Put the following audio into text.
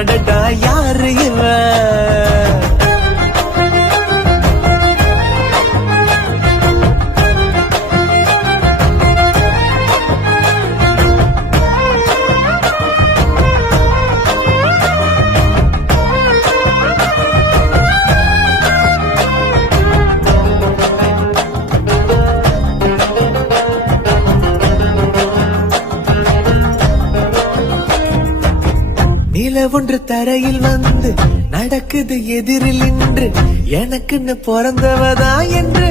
அடடா யாரு இவன்? நில ஒன்று தரையில் வந்து நடக்குது எதிரில் நின்று எனக்குன்னு பிறந்தவதா என்று